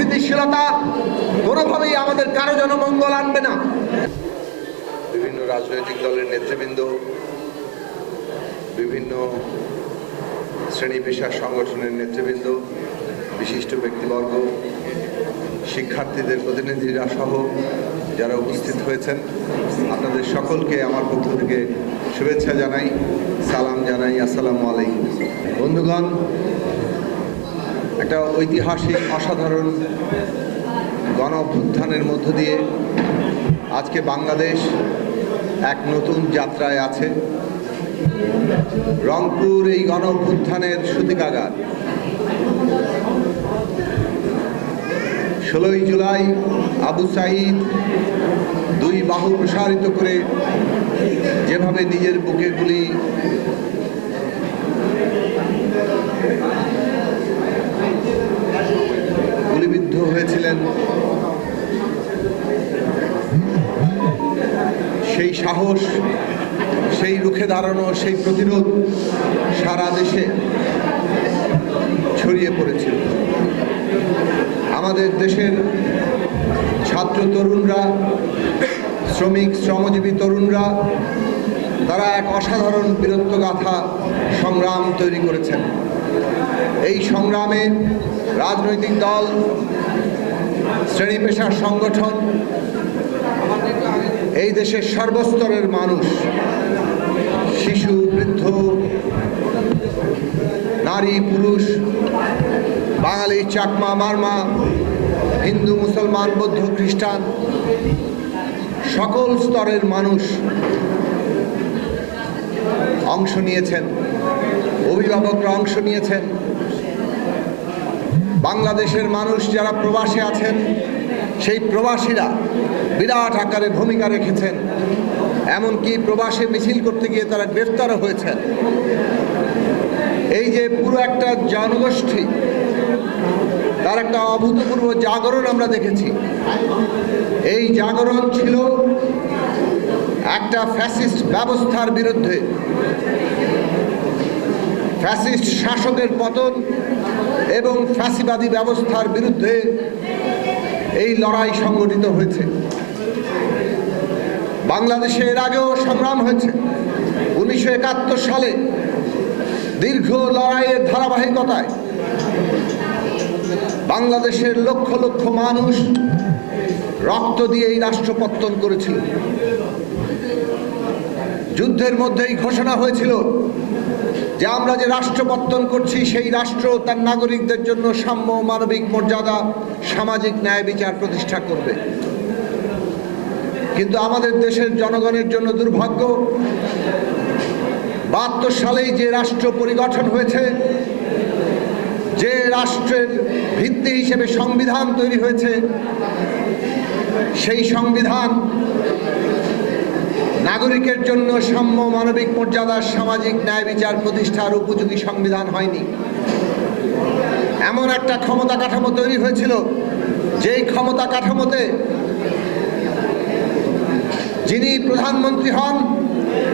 অস্থিতিশীলতা কোনোভাবেই আমাদের কারও জনমঙ্গল আনবে না। বিভিন্ন রাজনৈতিক দলের নেতৃবৃন্দ, বিভিন্ন শ্রেণি পেশার সংগঠনের নেতৃবৃন্দ, বিশিষ্ট ব্যক্তিবর্গ, শিক্ষার্থীদের প্রতিনিধিরা সহ যারা উপস্থিত হয়েছেন, আপনাদের সকলকে আমার পক্ষ থেকে শুভেচ্ছা জানাই, সালাম জানাই, আসসালামু আলাইকুম। বন্ধুগণ একটা ঐতিহাসিক, অসাধারণ গণ অভ্যুত্থানের মধ্য দিয়ে আজকে বাংলাদেশ এক নতুন যাত্রায় আছে। রংপুর এই গণ অভ্যুত্থানের সূতিকাগার। ষোলোই জুলাই আবু সাইদ দুই বাহু প্রসারিত করে যেভাবে নিজের বুকে গুলি হয়েছিলেন সেই সাহস, সেই রুখে দাঁড়ানো, সেই প্রতিরোধ সারা দেশে ছড়িয়ে পড়েছিল। আমাদের দেশের ছাত্র তরুণরা, শ্রমিক, শ্রমজীবী তরুণরা, তারা এক অসাধারণ বীরত্ব বীরত্বগাথা সংগ্রাম তৈরি করেছেন। এই সংগ্রামে রাজনৈতিক দল শ্রেণি পেশার সংগঠন, এই দেশের সর্বস্তরের মানুষ, শিশু, বৃদ্ধ, নারী, পুরুষ, বাঙালি, চাকমা, মারমা, হিন্দু, মুসলমান, বৌদ্ধ, খ্রিস্টান, সকল স্তরের মানুষ অংশ নিয়েছেন, অভিভাবকরা অংশ নিয়েছেন। বাংলাদেশের মানুষ যারা প্রবাসে আছেন, সেই প্রবাসীরা বিরাট আকারে ভূমিকা রেখেছেন। এমনকি প্রবাসে মিছিল করতে গিয়ে তারা গ্রেফতারও হয়েছেন। এই যে পুরো একটা জনগোষ্ঠী, তার একটা অভূতপূর্ব জাগরণ আমরা দেখেছি। এই জাগরণ ছিল একটা ফ্যাসিস্ট ব্যবস্থার বিরুদ্ধে। ফ্যাসিস্ট শাসকের পতন এবং ফ্যাসিবাদী ব্যবস্থার বিরুদ্ধে এই লড়াই সংগঠিত হয়েছে। বাংলাদেশে এর আগেও সংগ্রাম হয়েছে। উনিশশো একাত্তর সালে দীর্ঘ লড়াইয়ের ধারাবাহিকতায় বাংলাদেশের লক্ষ লক্ষ মানুষ রক্ত দিয়ে এই রাষ্ট্র পত্তন করেছিল। যুদ্ধের মধ্যেই ঘোষণা হয়েছিল যে আমরা যে রাষ্ট্র পত্তন করছি, সেই রাষ্ট্র তার নাগরিকদের জন্য সাম্য মানবিক মর্যাদা, সামাজিক ন্যায় বিচার প্রতিষ্ঠা করবে। কিন্তু আমাদের দেশের জনগণের জন্য দুর্ভাগ্য, বাহাত্তর সালেই যে রাষ্ট্র পরিগঠন হয়েছে, যে রাষ্ট্রের ভিত্তি হিসেবে সংবিধান তৈরি হয়েছে, সেই সংবিধান নাগরিকের জন্য সাম্য মানবিক মর্যাদার সামাজিক ন্যায় বিচার প্রতিষ্ঠার উপযোগী সংবিধান হয়নি। এমন একটা ক্ষমতা কাঠামো তৈরি হয়েছিল, যেই ক্ষমতা কাঠামোতে যিনি প্রধানমন্ত্রী হন,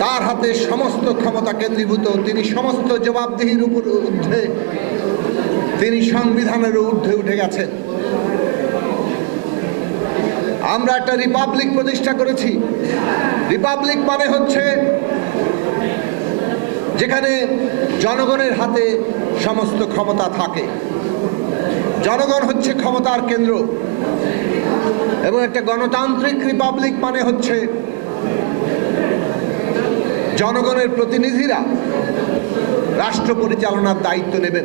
তার হাতে সমস্ত ক্ষমতা কেন্দ্রীভূত। তিনি সমস্ত জবাবদিহির উপর ঊর্ধ্বে, তিনি সংবিধানের ঊর্ধ্বে উঠে গেছেন। আমরা একটা রিপাবলিক প্রতিষ্ঠা করেছি। রিপাবলিক মানে হচ্ছে যেখানে জনগণের হাতে সমস্ত ক্ষমতা থাকে। জনগণ হচ্ছে ক্ষমতার কেন্দ্র। এবং একটা গণতান্ত্রিক রিপাবলিক মানে হচ্ছে জনগণের প্রতিনিধিরা রাষ্ট্র পরিচালনার দায়িত্ব নেবেন।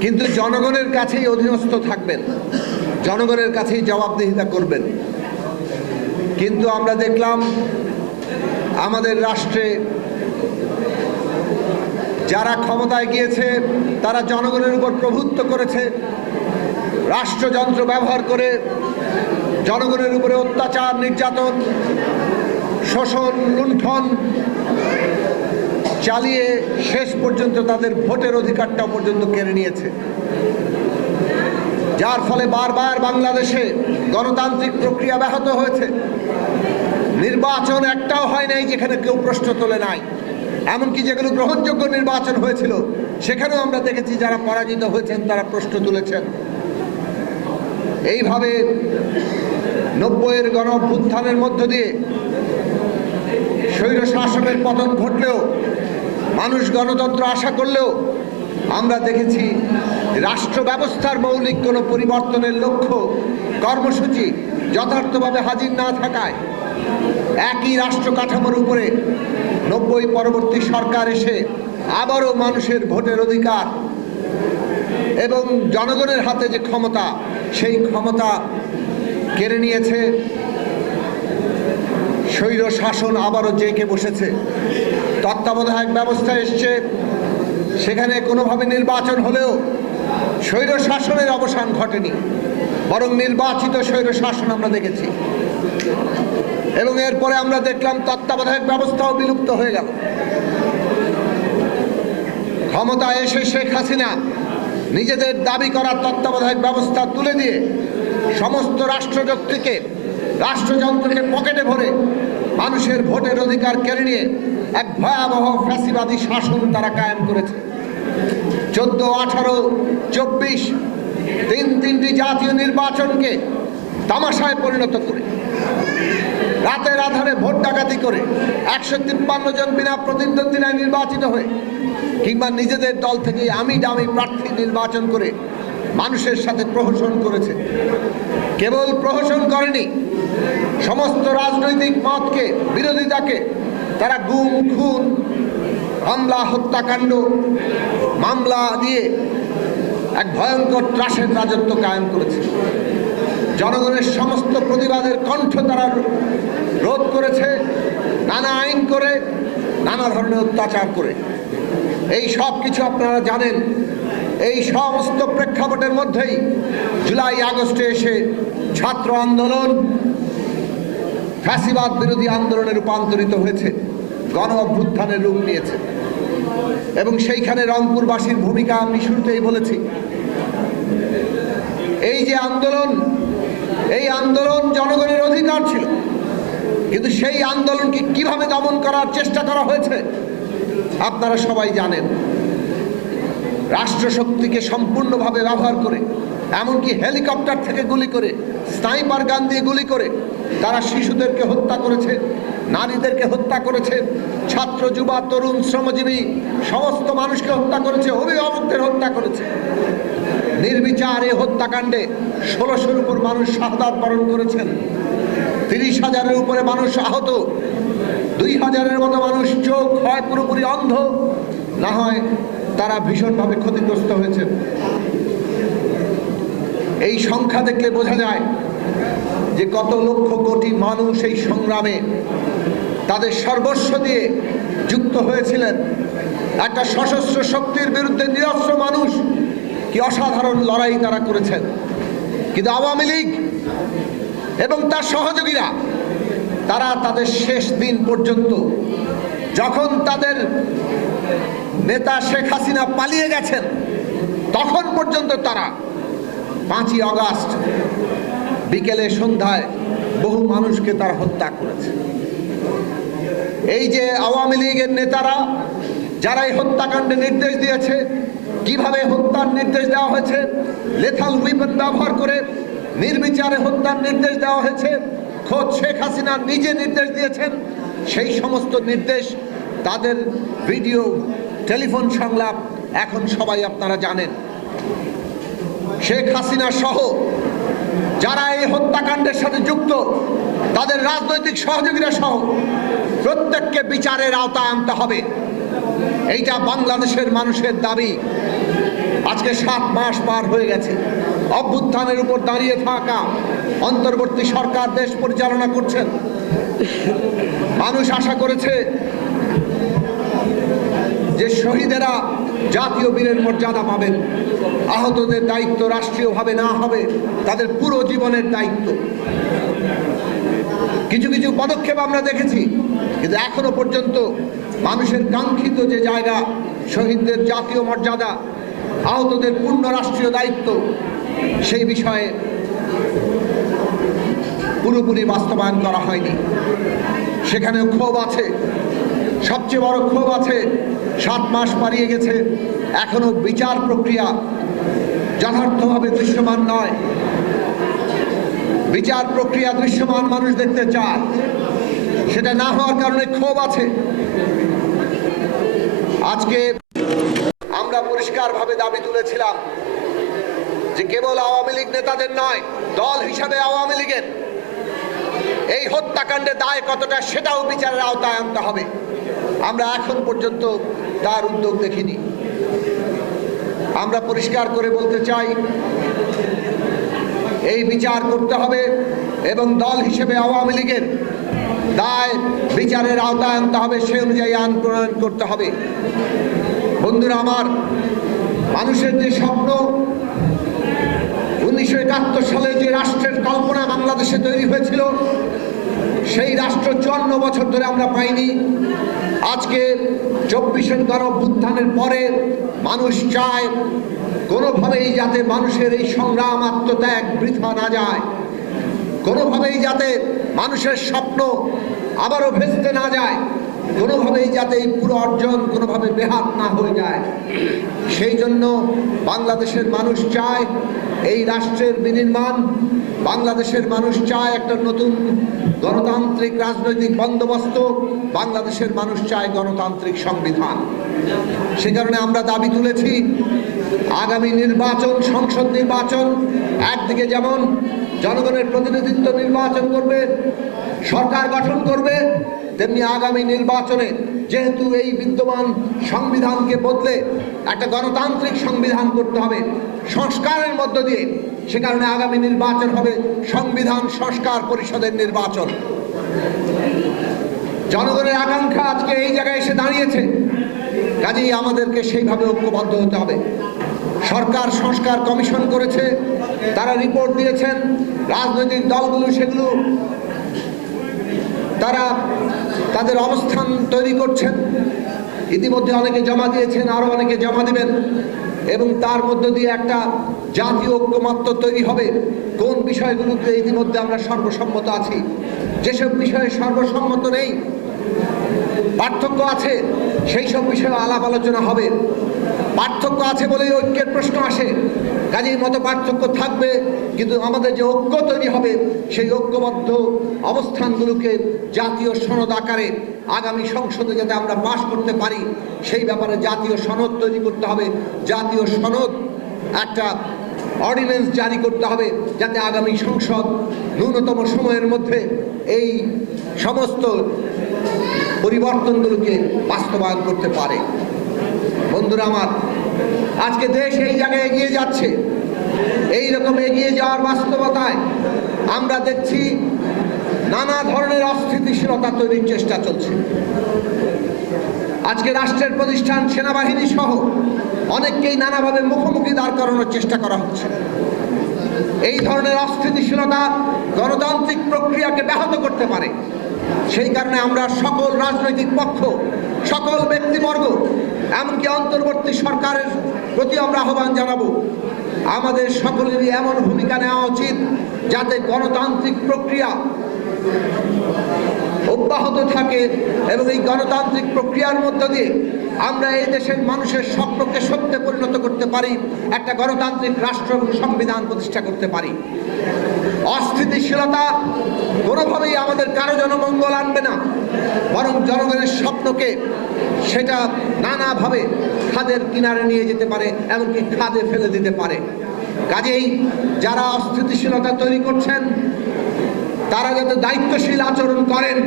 কিন্তু জনগণের কাছেই অধীনস্থ থাকবেন। জনগণের কাছেই জবাবদিহিতা করবেন। কিন্তু আমরা দেখলাম আমাদের রাষ্ট্রে যারা ক্ষমতায় গিয়েছে, তারা জনগণের উপর প্রভুত্ব করেছে, রাষ্ট্রযন্ত্র ব্যবহার করে, জনগণের উপরে অত্যাচার, নির্যাতন, শোষণ, লুণ্ঠন চালিয়ে শেষ পর্যন্ত তাদের ভোটের অধিকারটা পর্যন্ত কেড়ে নিয়েছে। যার ফলে বারবার বাংলাদেশে গণতান্ত্রিক প্রক্রিয়া ব্যাহত হয়েছে। নির্বাচন একটাও হয় নাই যেখানে কেউ প্রশ্ন তোলে নাই। এমনকি যেগুলো গ্রহণযোগ্য নির্বাচন হয়েছিল, সেখানেও আমরা দেখেছি যারা পরাজিত হয়েছেন, তারা প্রশ্ন তুলেছেন। এইভাবে নব্বইয়ের গণ অভ্যুত্থানের মধ্য দিয়ে স্বৈর শাসনের পতন ঘটলেও, মানুষ গণতন্ত্র আশা করলেও, আমরা দেখেছি রাষ্ট্র ব্যবস্থার মৌলিক কোনো পরিবর্তনের লক্ষ্য কর্মসূচি যথার্থভাবে হাজির না থাকায় একই রাষ্ট্র কাঠামোর উপরে নব্বই পরবর্তী সরকার এসে আবারও মানুষের ভোটের অধিকার এবং জনগণের হাতে যে ক্ষমতা, সেই ক্ষমতা কেড়ে নিয়েছে। স্বৈর শাসন আবারও জেঁকে বসেছে। তত্ত্বাবধায়ক ব্যবস্থা এসছে। সেখানে কোনোভাবে নির্বাচন হলেও স্বৈর শাসনের অবসান ঘটেনি। বরং নির্বাচিত স্বৈর শাসন আমরা দেখেছি। এবং এরপরে আমরা দেখলাম তত্ত্বাবধায়ক ব্যবস্থাও বিলুপ্ত হয়ে গেল। ক্ষমতা এসে শেখ হাসিনা নিজেদের দাবি করা তত্ত্বাবধায়ক ব্যবস্থা তুলে দিয়ে সমস্ত রাষ্ট্রযন্ত্রকে রাষ্ট্রযন্ত্রকে পকেটে ভরে মানুষের ভোটের অধিকার কেড়ে নিয়ে এক ভয়াবহ ফ্যাসিবাদী শাসন তারা কায়েম করেছে। চোদ্দ, আঠারো, চব্বিশ, তিন তিনটি জাতীয় নির্বাচনকে তামাশায় পরিণত করে। রাতের আধারে ভোট ডাকাতি করে একশো তিপ্পান্ন জন বিনা প্রতিদ্বন্দ্বিতায় নির্বাচিত হয়ে, কিংবা নিজেদের দল থেকে আমি দামি প্রার্থী নির্বাচন করে মানুষের সাথে প্রহসন করেছে। কেবল প্রহসন করেনি, সমস্ত রাজনৈতিক মতকে, বিরোধিতাকে তারা গুম, খুন, হামলা, হত্যাকাণ্ড, মামলা দিয়ে এক ভয়ঙ্কর ত্রাসের রাজত্ব কায়েম করেছে। জনগণের সমস্ত প্রতিবাদের কণ্ঠ তারা রোধ করেছে, নানা আইন করে, নানা ধরনের অত্যাচার করে। এই সব কিছু আপনারা জানেন। এই সমস্ত প্রেক্ষাপটের মধ্যেই জুলাই আগস্টে এসে ছাত্র আন্দোলন, ফ্যাসিবাদ বিরোধী আন্দোলনে রূপান্তরিত হয়েছে, গণ অভ্যুত্থানের রূপ নিয়েছে। এবং সেইখানে রংপুরবাসীর ভূমিকা আমি শুরুতেই বলেছি। এই যে আন্দোলন এই আন্দোলন জনগণের অধিকার ছিল। কিন্তু সেই আন্দোলনকে কীভাবে দমন করার চেষ্টা করা হয়েছে, আপনারা সবাই জানেন। রাষ্ট্রশক্তিকে সম্পূর্ণভাবে ব্যবহার করে, এমনকি হেলিকপ্টার থেকে গুলি করে, স্নাইপার গান দিয়ে গুলি করে, তারা শিশুদেরকে হত্যা করেছে, নারীদেরকে হত্যা করেছে, ছাত্র, যুবা, তরুণ, শ্রমজীবী, সমস্ত মানুষকে হত্যা করেছে, অভিভাবকদের হত্যা করেছে। নির্বিচার এই হত্যাকাণ্ডে ষোলোশোর উপর মানুষ শাহাদাত বরণ করেছেন। তিরিশ হাজারের উপরে মানুষ আহত, দুই হাজারের মতো মানুষ চোখ হয় পুরোপুরি অন্ধ, না হয় তারা ভীষণভাবে ক্ষতিগ্রস্ত হয়েছে। এই সংখ্যা দেখলে বোঝা যায় যে কত লক্ষ কোটি মানুষ এই সংগ্রামে তাদের সর্বস্ব দিয়ে যুক্ত হয়েছিলেন। একটা সশস্ত্র শক্তির বিরুদ্ধে নিরস্ত্র মানুষ কি অসাধারণ লড়াই তারা করেছেন। কিন্তু আওয়ামী লীগ এবং তার সহযোগীরা, তারা তাদের শেষ দিন পর্যন্ত যখন তাদের নেতা শেখ হাসিনা পালিয়ে গেছেন, তখন পর্যন্ত তারা পাঁচই আগস্ট বিকেলে সন্ধ্যায় বহু মানুষকে তারা হত্যা করেছে। এই যে আওয়ামী লীগের নেতারা যারা এই হত্যাকাণ্ডে নির্দেশ দিয়েছে কীভাবে হত্যার নির্দেশ দেওয়া হয়েছে? লেথাল উইপন ব্যবহার করে নির্বিচারে হত্যার নির্দেশ দেওয়া হয়েছে। খোদ শেখ হাসিনা নিজে নির্দেশ দিয়েছেন। সেই সমস্ত নির্দেশ তাদের ভিডিও, টেলিফোন সংলাপ এখন সবাই আপনারা জানেন। শেখ হাসিনা সহ যারা এই হত্যাকাণ্ডের সাথে যুক্ত, তাদের রাজনৈতিক সহযোগীরা সহ প্রত্যেককে বিচারের আওতায় আনতে হবে। এইটা বাংলাদেশের মানুষের দাবি। আজকে সাত মাস পার হয়ে গেছে। অভ্যুত্থানের উপর দাঁড়িয়ে থাকা অন্তর্বর্তী সরকার দেশ পরিচালনা করছেন। মানুষ আশা করেছে যে শহীদেরা জাতীয় বীরের মর্যাদা পাবেন। আহতদের দায়িত্ব রাষ্ট্রীয়ভাবে না হবে, তাদের পুরো জীবনের দায়িত্ব। কিছু কিছু পদক্ষেপ আমরা দেখেছি, কিন্তু এখনও পর্যন্ত মানুষের কাঙ্ক্ষিত যে জায়গা, শহীদদের জাতীয় মর্যাদা আহতদের পূর্ণ রাষ্ট্রীয় দায়িত্ব। সেই বিষয়ে পুরোপুরি বাস্তবায়ন করা হয়নি। সেখানেও ক্ষোভ আছে। সবচেয়ে বড় ক্ষোভ আছে, সাত মাস পারিয়ে গেছে। এখনও বিচার প্রক্রিয়া যথার্থভাবে দৃশ্যমান নয়। বিচার প্রক্রিয়া দৃশ্যমান মানুষ দেখতে চায়। সেটা না হওয়ার কারণে ক্ষোভ আছে। আজকে পরিষ্কারভাবে দাবি তুলেছিলাম যে কেবল আওয়ামী লীগ নেতাদের নয়, দল হিসাবে আওয়ামী লীগের এই হত্যাকাণ্ডের দায় কতটা সেটাও বিচারের আওতায় আনতে হবে। আমরা এখন পর্যন্ত তার উদ্যোগ দেখিনি। আমরা পরিষ্কার করে বলতে চাই, এই বিচার করতে হবে এবং দল হিসেবে আওয়ামী লীগের দায় বিচারের আওতায় আনতে হবে, সে অনুযায়ী আইন প্রণয়ন করতে হবে। বন্ধুরা আমার মানুষের যে স্বপ্ন, উনিশশো একাত্তর সালে যে রাষ্ট্রের কল্পনা বাংলাদেশে তৈরি হয়েছিল, সেই রাষ্ট্র চুয়ান্ন বছর ধরে আমরা পাইনি। আজকে চব্বিশের গণ উত্থানের পরে মানুষ চায় কোনোভাবেই যাতে মানুষের এই সংগ্রাম আত্মত্যাগ বৃথা না যায়। কোনোভাবেই যাতে মানুষের স্বপ্ন আবারও ভেস্তে না যায়। কোনোভাবেই যাতে এই পুরো অর্জন কোনোভাবে বেহাত না হয়ে যায়। সেই জন্য বাংলাদেশের মানুষ চায় এই রাষ্ট্রের বিনির্মাণ। বাংলাদেশের মানুষ চায় একটা নতুন গণতান্ত্রিক রাজনৈতিক বন্দোবস্ত। বাংলাদেশের মানুষ চায় গণতান্ত্রিক সংবিধান। সে কারণে আমরা দাবি তুলেছি, আগামী নির্বাচন, সংসদ নির্বাচন একদিকে যেমন জনগণের প্রতিনিধিত্ব নির্বাচন করবে, সরকার গঠন করবে তেমনি আগামী নির্বাচনে যেহেতু এই বিদ্যমান সংবিধানকে বদলে একটা গণতান্ত্রিক সংবিধান করতে হবে, সংস্কারের মধ্য দিয়ে সে কারণে আগামী নির্বাচন হবে সংবিধান সংস্কার পরিষদের নির্বাচন। জনগণের আকাঙ্ক্ষা আজকে এই জায়গায় এসে দাঁড়িয়েছে, কাজেই আমাদেরকে সেইভাবে ঐক্যবদ্ধ হতে হবে। সরকার সংস্কার কমিশন করেছে, তারা রিপোর্ট দিয়েছেন, রাজনৈতিক দলগুলো সেগুলো তারা তাদের অবস্থান তৈরি করছেন। ইতিমধ্যে অনেকে জমা দিয়েছেন আরও অনেকে জমা দিবেন। এবং তার মধ্য দিয়ে একটা জাতীয় ঐক্যমত্য তৈরি হবে। কোন বিষয়গুলোতে ইতিমধ্যে আমরা সর্বসম্মত আছি? যেসব বিষয়ে সর্বসম্মত নেই, পার্থক্য আছে সেই সব বিষয়ে আলাপ আলোচনা হবে। পার্থক্য আছে বলেই ঐক্যের প্রশ্ন আসে। কাজেই মতো পার্থক্য থাকবে, কিন্তু আমাদের যে ঐক্য তৈরি হবে, সেই ঐক্যবদ্ধ অবস্থানগুলোকে জাতীয় সনদ আকারে আগামী সংসদে যাতে আমরা পাশ করতে পারি, সেই ব্যাপারে জাতীয় সনদ তৈরি করতে হবে। জাতীয় সনদ একটা অর্ডিন্যান্স জারি করতে হবে, যাতে আগামী সংসদ ন্যূনতম সময়ের মধ্যে এই সমস্ত পরিবর্তনগুলোকে বাস্তবায়ন করতে পারে। বন্ধুরা আমার আজকে দেশ এই জায়গায় এগিয়ে যাচ্ছে। এই রকম এগিয়ে যাওয়ার বাস্তবতায় আমরা দেখছি নানা ধরনের অস্থিতিশীলতা তৈরির চেষ্টা চলছে। আজকে রাষ্ট্রের প্রতিষ্ঠান, সেনাবাহিনী সহ অনেককেই নানাভাবে মুখোমুখি দাঁড় করানোর চেষ্টা করা হচ্ছে। এই ধরনের অস্থিতিশীলতা গণতান্ত্রিক প্রক্রিয়াকে ব্যাহত করতে পারে। সেই কারণে আমরা সকল রাজনৈতিক পক্ষ, সকল ব্যক্তিবর্গ এমনকি অন্তর্বর্তী সরকারের প্রতি আমরা আহ্বান জানাব, আমাদের সকলেরই এমন ভূমিকা নেওয়া উচিত যাতে গণতান্ত্রিক প্রক্রিয়া অব্যাহত থাকে এবং এই গণতান্ত্রিক প্রক্রিয়ার মধ্য দিয়ে আমরা এই দেশের মানুষের স্বপ্নকে সত্যে পরিণত করতে পারি, একটা গণতান্ত্রিক রাষ্ট্র এবং সংবিধান প্রতিষ্ঠা করতে পারি। অস্থিতিশীলতা কোনোভাবেই আমাদের কারও জনমঙ্গল আনবে না, বরং জনগণের স্বপ্নকে সেটা নানাভাবে খাদের কিনারে নিয়ে যেতে পারে, এমনকি খাদে ফেলে দিতে পারে। কাজেই যারা অস্থিতিশীলতা তৈরি করছেন, তারা যাতে দায়িত্বশীল আচরণ করেন,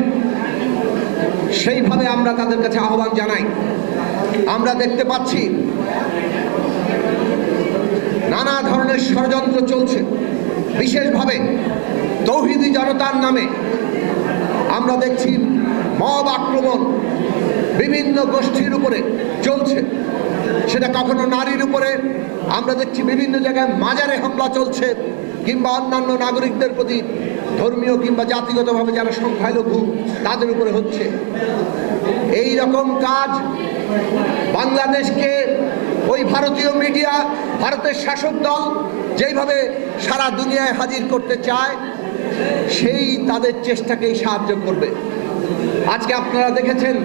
সেইভাবে আমরা তাদের কাছে আহ্বান জানাই। আমরা দেখতে পাচ্ছি নানা ধরনের ষড়যন্ত্র চলছে। বিশেষভাবে তৌহিদি জনতার নামে আমরা দেখছি মব আক্রমণ বিভিন্ন গোষ্ঠীর উপরে চলছে। সেটা কখনো নারীর উপরে, আমরা দেখছি বিভিন্ন জায়গায় মাজারে হামলা চলছে, কিংবা অন্যান্য নাগরিকদের প্রতি ধর্মীয় কিংবা জাতিগতভাবে যারা সংখ্যালঘু, তাদের উপরে হচ্ছে। এই রকম কাজ বাংলাদেশকে, ওই ভারতীয় মিডিয়া, ভারতের শাসক দল যেইভাবে সারা দুনিয়ায় হাজির করতে চায়, সেই তাদের চেষ্টাকেই সাহায্য করবে। আজকে আপনারা দেখেছেন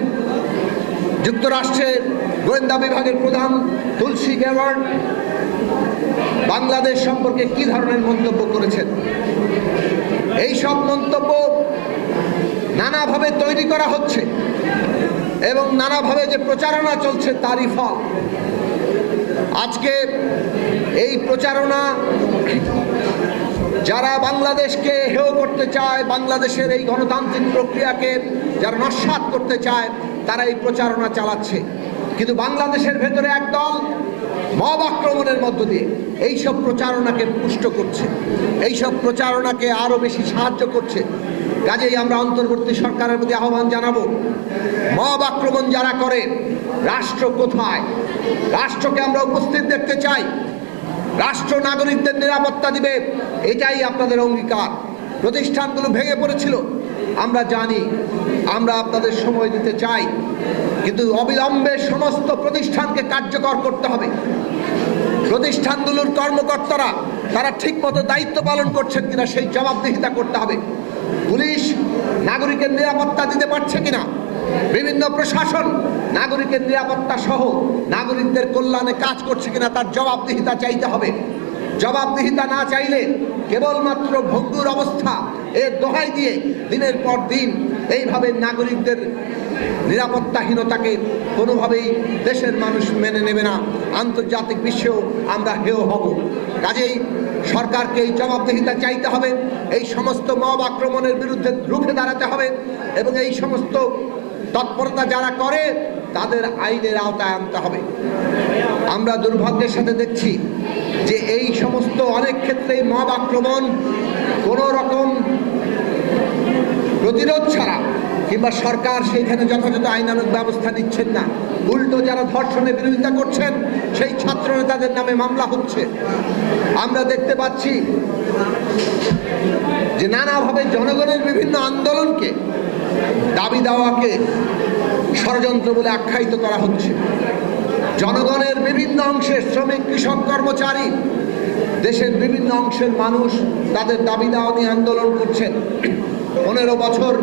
যুক্তরাষ্ট্রের গোয়েন্দা বিভাগের প্রধান তুলসী গ্যাওয়ার্ড বাংলাদেশ সম্পর্কে কি ধরনের মন্তব্য করেছেন? এই সব মন্তব্য নানাভাবে তৈরি করা হচ্ছে এবং নানাভাবে যে প্রচারণা চলছে তারই ফল। আজকে এই প্রচারণা যারা বাংলাদেশকে হেয় করতে চায়, বাংলাদেশের এই গণতান্ত্রিক প্রক্রিয়াকে যারা নস্বাত করতে চায় তারা এই প্রচারণা চালাচ্ছে। কিন্তু বাংলাদেশের ভেতরে একদল মব আক্রমণের মধ্য দিয়ে এইসব প্রচারণাকে পুষ্ট করছে। এইসব প্রচারণাকে আরও বেশি সাহায্য করছে। কাজেই আমরা অন্তর্বর্তী সরকারের প্রতি আহ্বান জানাব, মব আক্রমণ যারা করে, রাষ্ট্র কোথায়? রাষ্ট্রকে আমরা উপস্থিত দেখতে চাই। রাষ্ট্র নাগরিকদের নিরাপত্তা দিবে, এটাই আপনাদের অঙ্গীকার। প্রতিষ্ঠানগুলো ভেঙে পড়েছিল, আমরা জানি। আমরা আপনাদের সময় দিতে চাই, কিন্তু অবিলম্বে সমস্ত প্রতিষ্ঠানকে কার্যকর করতে হবে। প্রতিষ্ঠানগুলোর কর্মকর্তারা, তারা ঠিকমতো দায়িত্ব পালন করছেন কিনা সেই জবাবদিহিতা করতে হবে। পুলিশ নাগরিকের নিরাপত্তা দিতে পারছে কিনা? বিভিন্ন প্রশাসন নাগরিকের নিরাপত্তা সহ নাগরিকদের কল্যাণে কাজ করছে কিনা তার জবাবদিহিতা চাইতে হবে। জবাবদিহিতা না চাইলে কেবলমাত্র ভঙ্গুর অবস্থা এর দোহাই দিয়ে দিনের পর দিন এইভাবে নাগরিকদের নিরাপত্তাহীনতাকে কোনোভাবেই দেশের মানুষ মেনে নেবে না। আন্তর্জাতিক বিশ্বেও আমরা হেয় হব। কাজেই সরকারকে এই জবাবদিহিতা চাইতে হবে, এই সমস্ত মব আক্রমণের বিরুদ্ধে রুখে দাঁড়াতে হবে এবং এই সমস্ত তৎপরতা যারা করে তাদের আইনের আওতায় আনতে হবে। আমরা দুর্ভাগ্যের সাথে দেখছি যে এই সমস্ত অনেক ক্ষেত্রেই মব আক্রমণ কোনো রকম প্রতিরোধ ছাড়া, কিংবা সরকার সেইখানে যথাযথ আইনানুগ ব্যবস্থা নিচ্ছেন না। উল্টো যারা ধর্ষণের বিরোধিতা করছেন, সেই ছাত্র নেতাদের নামে মামলা হচ্ছে। আমরা দেখতে পাচ্ছি যে নানাভাবে জনগণের বিভিন্ন আন্দোলনকে, দাবি দেওয়াকে ষড়যন্ত্র বলে আখ্যায়িত করা হচ্ছে। জনগণের বিভিন্ন অংশের শ্রমিক, কৃষক, কর্মচারী, দেশের বিভিন্ন অংশের মানুষ তাদের দাবি দেওয়া নিয়ে আন্দোলন করছেন। পনেরো বছর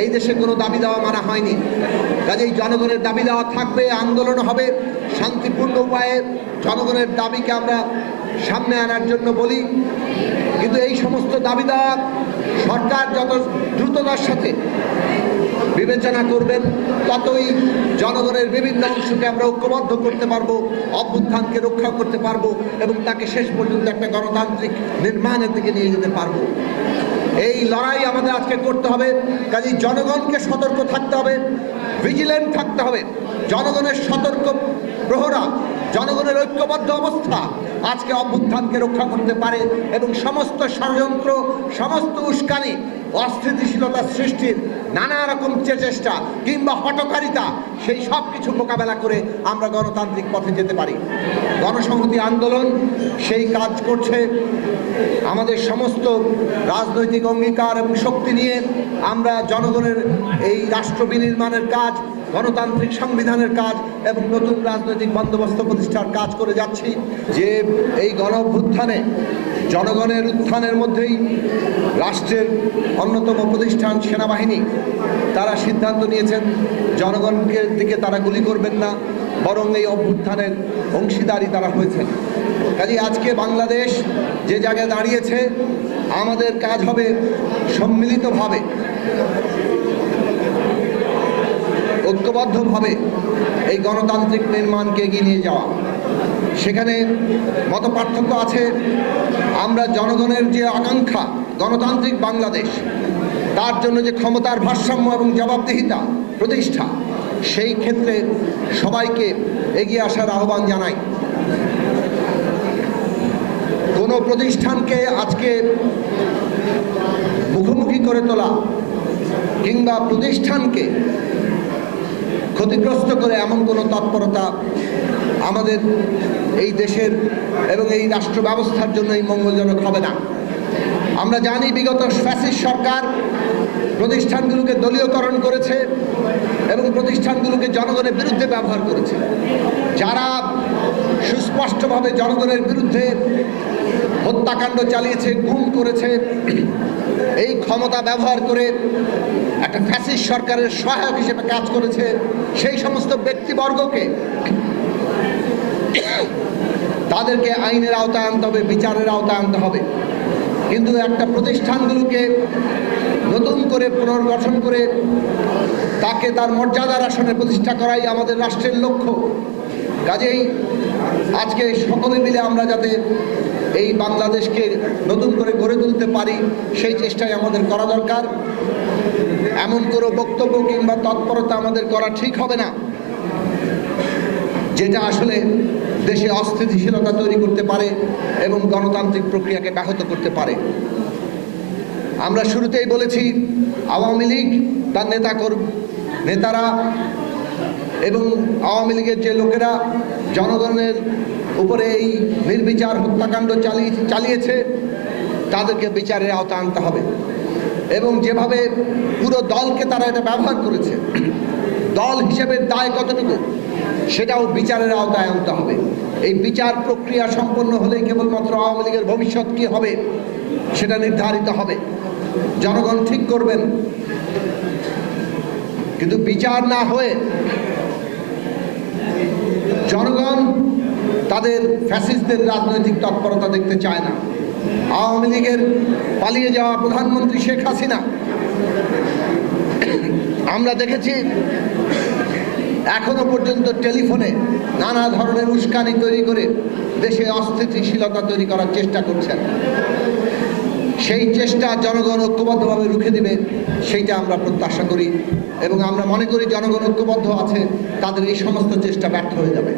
এই দেশে কোনো দাবি দেওয়া মানা হয়নি। কাজেই জনগণের দাবি দেওয়া থাকবে, আন্দোলন হবে। শান্তিপূর্ণ উপায়ে জনগণের দাবিকে আমরা সামনে আনার জন্য বলি। কিন্তু এই সমস্ত দাবি দেওয়া সরকার যত দ্রুততার সাথে বিবেচনা করবেন, ততই জনগণের বিভিন্ন অংশকে আমরা ঐক্যবদ্ধ করতে পারব, অভ্যুত্থানকে রক্ষা করতে পারব এবং তাকে শেষ পর্যন্ত একটা গণতান্ত্রিক নির্মাণের দিকে নিয়ে যেতে পারব। এই লড়াই আমাদের আজকে করতে হবে কাজে জনগণকে সতর্ক থাকতে হবে ভিজিলেন্ট থাকতে হবে। জনগণের সতর্ক প্রহরা জনগণের ঐক্যবদ্ধ অবস্থা আজকে অভ্যুত্থানকে রক্ষা করতে পারে এবং সমস্ত ষড়যন্ত্র, সমস্ত উস্কানি, অস্থিতিশীলতা সৃষ্টির নানা রকম চেষ্টা কিংবা হটকারিতা, সেই সব কিছু মোকাবেলা করে আমরা গণতান্ত্রিক পথে যেতে পারি। গণসংহতি আন্দোলন সেই কাজ করছে। আমাদের সমস্ত রাজনৈতিক অঙ্গীকার এবং শক্তি নিয়ে আমরা জনগণের এই রাষ্ট্র বিনির্মাণের কাজ গণতান্ত্রিক সংবিধানের কাজ এবং নতুন রাজনৈতিক বন্দোবস্ত প্রতিষ্ঠার কাজ করে যাচ্ছি। যে এই গণ অভ্যুত্থানে, জনগণের উত্থানের মধ্যেই রাষ্ট্রের অন্যতম প্রতিষ্ঠান সেনাবাহিনী, তারা সিদ্ধান্ত নিয়েছেন, জনগণকে দিকে তারা গুলি করবেন না, বরং এই অভ্যুত্থানের অংশীদারি তারা হয়েছেন। কাজে আজকে বাংলাদেশ যে জায়গায় দাঁড়িয়েছে, আমাদের কাজ হবে সম্মিলিতভাবে ঐক্যবদ্ধভাবে এই গণতান্ত্রিক নির্মাণকে এগিয়ে নিয়ে যাওয়া। সেখানে মত পার্থক্য আছে। আমরা জনগণের যে আকাঙ্ক্ষা, গণতান্ত্রিক বাংলাদেশ, তার জন্য যে ক্ষমতার ভারসাম্য এবং জবাবদিহিতা, প্রতিষ্ঠা, সেই ক্ষেত্রে সবাইকে এগিয়ে আসার আহ্বান জানাই। কোনো প্রতিষ্ঠানকে আজকে মুখোমুখি করে তোলা কিংবা প্রতিষ্ঠানকে ক্ষতিগ্রস্ত করে এমন কোনো তৎপরতা আমাদের এই দেশের এবং এই রাষ্ট্র ব্যবস্থার জন্য এই মঙ্গলজনক হবে না। আমরা জানি বিগত ফ্যাসিস্ট সরকার প্রতিষ্ঠানগুলোকে দলীয়করণ করেছে এবং প্রতিষ্ঠানগুলোকে জনগণের বিরুদ্ধে ব্যবহার করেছে। যারা সুস্পষ্টভাবে জনগণের বিরুদ্ধে হত্যাকাণ্ড চালিয়েছে গুম করেছে এই ক্ষমতা ব্যবহার করে একটা ফ্যাসিস্ট সরকারের সহায়ক হিসেবে কাজ করেছে সেই সমস্ত ব্যক্তিবর্গকে তাদেরকে আইনের আওতায় আনতে হবে, বিচারের আওতায় আনতে হবে। কিন্তু একটা প্রতিষ্ঠানগুলোকে নতুন করে পুনর্গঠন করে তাকে তার মর্যাদার আসনে প্রতিষ্ঠা করাই আমাদের রাষ্ট্রের লক্ষ্য। কাজেই আজকে সকলে মিলে আমরা যাতে এই বাংলাদেশকে নতুন করে গড়ে তুলতে পারি, সেই চেষ্টাই আমাদের করা দরকার। এমন কোনো বক্তব্য কিংবা তৎপরতা আমাদের করা ঠিক হবে না, যেটা আসলে দেশে অস্থিতিশীলতা তৈরি করতে পারে এবং গণতান্ত্রিক প্রক্রিয়াকে ব্যাহত করতে পারে। আমরা শুরুতেই বলেছি, আওয়ামী লীগ, তার নেতা নেতারা এবং আওয়ামী লীগের যে লোকেরা, জনগণের উপরে এই নির্বিচার হত্যাকাণ্ড চালিয়ে, চালিয়েছে, তাদেরকে বিচারের আওতা আনতে হবে। এবং যেভাবে পুরো দলকে তারা এটা ব্যবহার করেছে, দল হিসেবে দায় কতটুকু, সেটাও বিচারের আওতায় আনতে হবে। এই বিচার প্রক্রিয়া সম্পন্ন হলেই কেবলমাত্র আওয়ামী লীগের ভবিষ্যৎ কি হবে, সেটা নির্ধারিত হবে। জনগণ ঠিক করবেন। কিন্তু বিচার না হয়ে জনগণ তাদের ফ্যাসিস্টদের রাজনৈতিক তৎপরতা দেখতে চায় না। আওয়ামী লীগের পালিয়ে যাওয়া প্রধানমন্ত্রী শেখ হাসিনা। আমরা দেখেছি, এখনও পর্যন্ত টেলিফোনে নানা ধরনের উস্কানি তৈরি করে দেশে অস্থিতিশীলতা তৈরি করার চেষ্টা করছেন। সেই চেষ্টা জনগণ ঐক্যবদ্ধভাবে রুখে দিবে, সেইটা আমরা প্রত্যাশা করি এবং আমরা মনে করি জনগণ ঐক্যবদ্ধ আছে, তাদের এই সমস্ত চেষ্টা ব্যর্থ হয়ে যাবে।